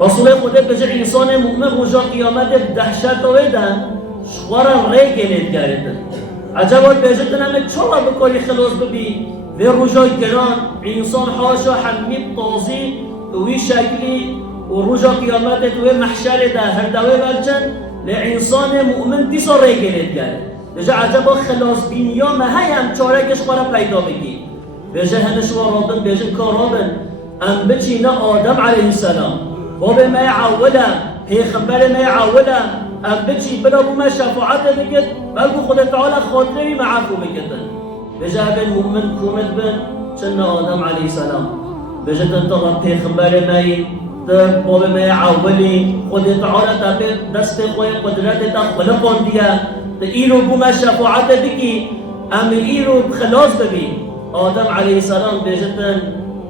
رسول خدا بجه انسان مؤمن رجا قیامت دهشت آویدن شوارا ری گلید گردن عجبات بجتن همه چرا بکاری خلاص ببی و رجا گران انسان حاشا حمید تازی وی شکلی و رجا قیامت و محشر ده هر دوی بلچن لانسان مؤمن دیسا ری گلید گرد بجه عجبا خلاص بینیا مهیم چارکش خورا پیدا بگی بجه هنشوا رابن بجه کارابن ام بچینا آدم علیه السلام باب ما يعوله پیغمبر ما يعوله ام بچی بلا ما شفاعت بکد بلکو خدا تعالی خاطری معفو بکدن بجه بن مؤمن کومت بن چن آدم علیه السلام بجه تنتظر پیغمبر مایی باب ما يعولی خدا تعالی تا دست خوی قدرت تا خلقان دیا تا ایلو بما شفاعت بکی ام ایلو خلاص ببین آدم علیه السلام بجتن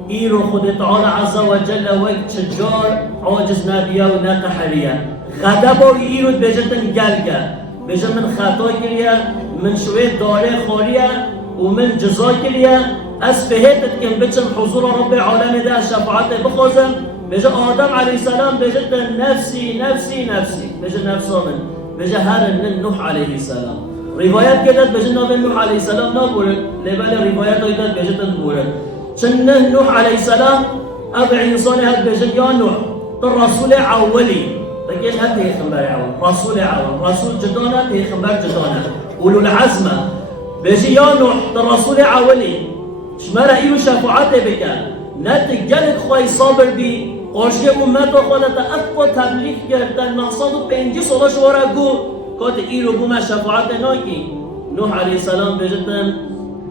ایرو خود تعالی عز و جل و چجار عاجز نبیه و نقحریه غضب و ایرو بجتن گلگه بجه من خطا کریه من شوید داره خوریه و من جزا کریه از فهیتت کم بچم حضور رب العالم ده شفاعت بخوزم بجه آدم علیه السلام بجتن نفسی نفسی نفسی بجه نفسا من بجه هر نوح علیه السلام روایت کدت بجه نوح علیه السلام نبورد لبال روایت هایدت بجتن بورد چنه نوح علیه السلام ابع انسان هاد بجد یا نوح تو رسول اولی تکیش هاد پیغمبر اول رسول جدانه پیغمبر جدانه اولو العزمه بجی یا نوح تو رسول اولی شماره ایو شفاعت بکن نت گلت خواهی صابر بی قاشی امت و خودت افقا تبلیغ کردن مقصد و 50 ساله شواره گو کات ایلو بوم شفاعت ناکی نوح علیه السلام بجدن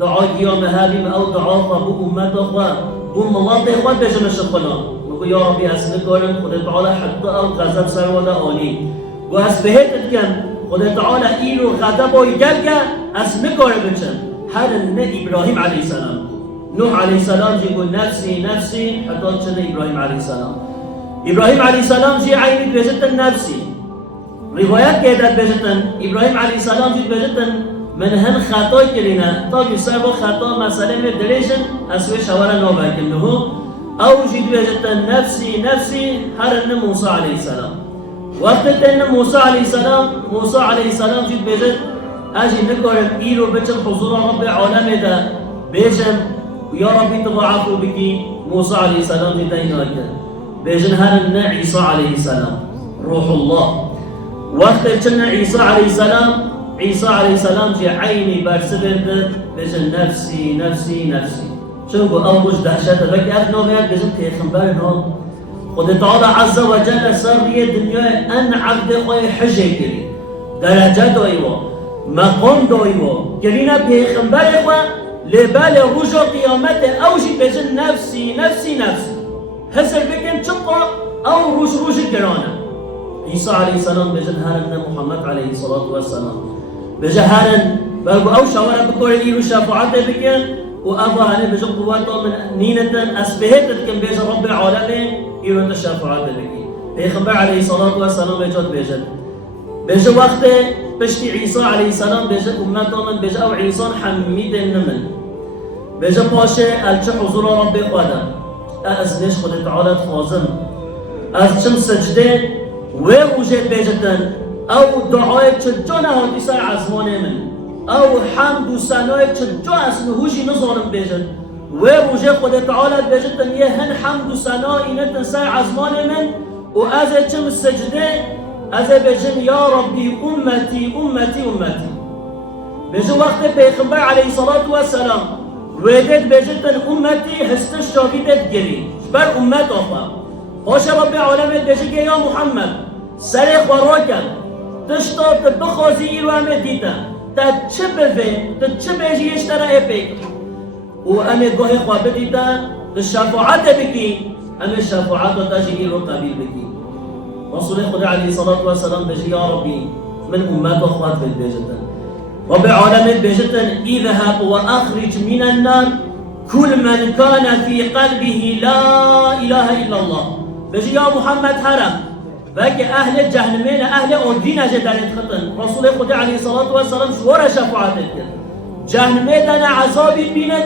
دعا قيام هذه أو دعا فبو أمة أخوة بو ملاط أخوة بجمع شخلا نقول يا ربي أسمك ولم خد تعالى حتى أو غضب سر ولا آلي وأسبهت الكم خد تعالى إيلو غضب ويجلجا أسمك ولم بجم هذا إبراهيم عليه السلام نوح عليه السلام يقول نفسي نفسي حتى تشد إبراهيم عليه السلام إبراهيم عليه السلام جي عيني بجتن نفسي روايات كيدت بجتن إبراهيم عليه السلام جي بجتن من هن خطا کلینا تا بیشتر با خطا مسئله می دریشن اسوی شوارا نوبه کنه او جید بجتن نفسی نفسی هر ان موسی علیه السلام وقت ان موسی علیه السلام جید بجت اجی نکارم ایرو بچم حضور رب العالم ده بجم یا ربی تضاعفو بکی موسی علیه السلام جید اینا کرد بجن هر ان عیسی علیه السلام روح الله وقت چن عیسی علیه السلام عيسى عليه السلام جي عيني برسبت بجن نفسي نفسي نفسي شنو أول مش دهشت بك أبنو بيت بجن تيخنبر إنهم خد تعالى عز وجل سرية الدنيا أن عبد خوي حجة كري درجات أيوة مقام أيوة كرينا بيخنبر إخوة لبال رجع قيامته أو جي بجن نفسي نفسي نفسي هسر بكن شقة أو رج كرانا عيسى عليه السلام بجن هارن محمد عليه الصلاة والسلام بجه هرن بلکو او شوارا بکوری ایرو شفاعت بکن و ابا هنه بجه قوتا من نینتن اسبهتت کن بجه رب العالمين ایرو انت شفاعت بکن پیغمبر علیه الصلاة والسلام بجد بجه وقت بشتی عیسی علیه السلام بجه امتا من بجه او عیسان حمید نمن بجه پاشه الچه حضور رب خواده از نش خود تعالی خوازم از چم سجده و وجد بجتن او دعای چجا نهادی سر عزمان من او حمد و ثنای چجا اسمهوشی نظارم بجد و روژه خود تعالی بجد یه هن حمد و ثنا اینت سر عزمان من و از چم سجده از بجن یا ربی امتی امتی امتی بجد وقت پیغمبر علیه الصلاة والسلام ویدت بجد امتی هستش شاویدت گری بر امت آخوا باشه رب العالمین بجد یا محمد سر خواراکم تشتاط بخوازی ایرو همه دیتا تا چه بفه تا چه بیجیش ترا اپیک و همه گاه خواه بدیتا تا شفاعت بکی همه شفاعت و تاجی ایرو قبیل بکی رسول خدا علیه الصلاة والسلام بجی یا ربی من امت و خواه بید بیجتن رب العالمين بجتن اذهب واخرج من النار كل من كان في قلبه لا اله الا الله بجي يا محمد حرم بك اهل جهنمين اهل اودين جدارت خطن رسول خدا عليه الصلاه والسلام شورا شفاعتك جهنمين انا عذابي بينت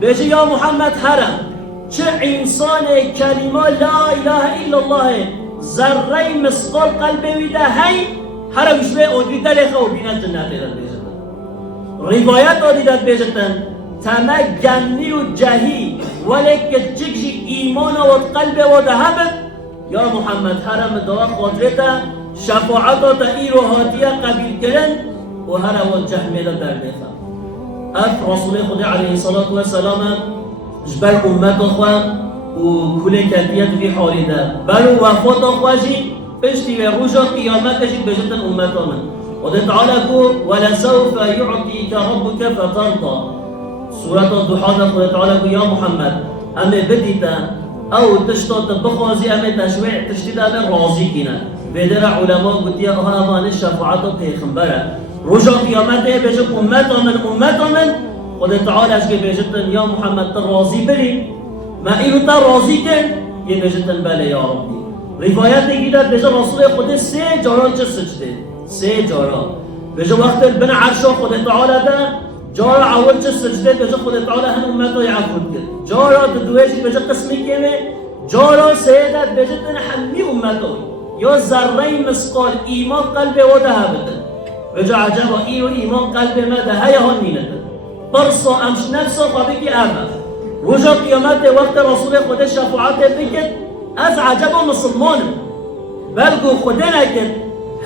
بجي يا محمد حرم چه انسان کلمه لا اله الا الله ذره مسقال قلب ویده هی هر وشوه اودی دلخه و بینه جنت ایرد بیجتن روایت آدیدت بیجتن تمه گنی و جهی ولی که چکشی ایمان و قلب و دهبت یا محمد حرم دوا خاطرتا شفاعتا تا ای روحاتیه قبیل کرن و هر اول جهمیده در بیخم اف رسول خود علیه الصلاة والسلام جبل امت خواه و کل کتیت فی حالی ده بلو وفات خواه جی پشتی و روژا قیامت جید بجتن امت من و ده تعالی کو ولسوف یعطیک ربک فترضا سورة الضحى ده خود تعالی کو یا محمد امه بدیتا او تشتات بخوازی امه تشویع تشتید امه راضی کنه بدر علماء قلت ها امان الشفاعت پیغمبره روژا قیامت ده بجت امت من خود تعالی اشکی بجتن یا محمد تر راضی بری ما اینو تا راضی کن یه بجتن بله یا ربی روایت دیگه بجا رسول خود سه جارا چه سجده سه جارا بجا وقت بن عرشا خود تعالی ده جارا اول چه سجده بجا خود تعالی هن امتو یعفود کرد جارا دویشی بجا قسمی که جارا سیدت بجتن حمی امتو یا ذره مسقال ایمان قلب و ده بدن بجا عجبا اینو ایمان قلب ما ده هیا هن نینده برسا امش نفسا خوابی که امه روژا قیامت وقت رسول خود شفاعت بکد از عجب مسلمانم بلکو خود نکد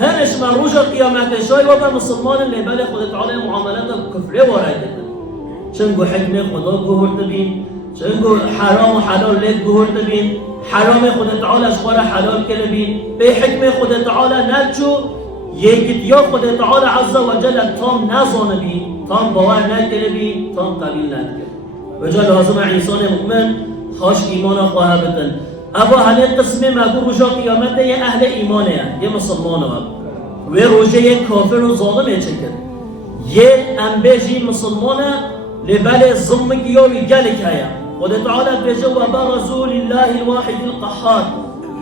هنش من روژا قیامت شای و با مسلمان لبل خود تعالی معاملات کفره وارد کد چنگو حکم خدا گوهرد بین چنگو حرام و حلال لید گوهرد بین حرام خود تعالی اشخوار حلال کل بین به حکم خود تعالی نلچو یکت یا خود تعالی عز و جل تام نزان بین تام باور نکل بین تام قبیل نکل وجا لازم انسان مؤمن خاش ایمان خواه بتن ابا همه قسم مگو روژا قیامت یه اهل ایمانه یه مسلمانه و روژه یه کافر و ظالمه چکر یه انبیجی مسلمانه لبل ظلمگی یا گلک هیا خود تعالی بجا و برزو لله الواحد القحار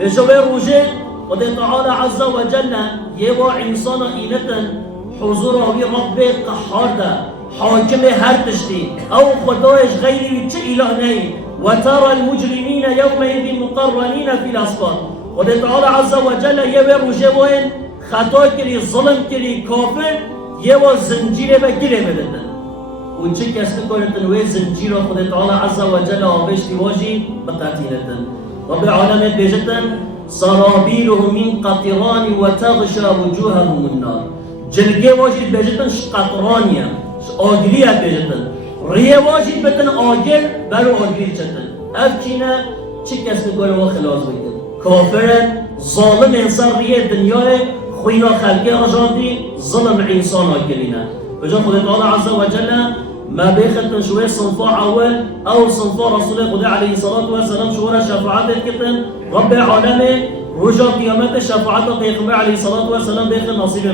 بجا و روژه خود تعالی عز و جل یه و انسان اینتن حضور وی رب قحار ده حاكم هر تشتي او خداش غيري چه اله نهي وترى المجرمين يومئذ مقرنين في الاصفاد خد تعالى عز وجل يبر جوين خطا كري ظلم كري كافر يوا زنجير بگيره بدن و چه کس کنتن و زنجير خد تعالى عز وجل آبشتی واجی بقتیلتن رب العالمين بجتن سرابيلهم من قطران وتغشى وجوههم النار جلگه واجی بجتن قطرانيه آگلی ات بیجتن ریه واجید بتن آگل برو آگلی چتن اف چینه چه کس نگاره و خلاص بکن کافرن ظالم انسان ریه دنیای خوینا خلقه آجاندی ظلم انسان آگلینه بجا خود تعالی عز و جل ما بيختن شوية صنفاء أول أو صنفاء رسول الله عليه الصلاة والسلام شورا شفاعات كتن رب العالمين رجع قيامات الشفاعات بيغمبر عليه الصلاة والسلام بيخن نصيب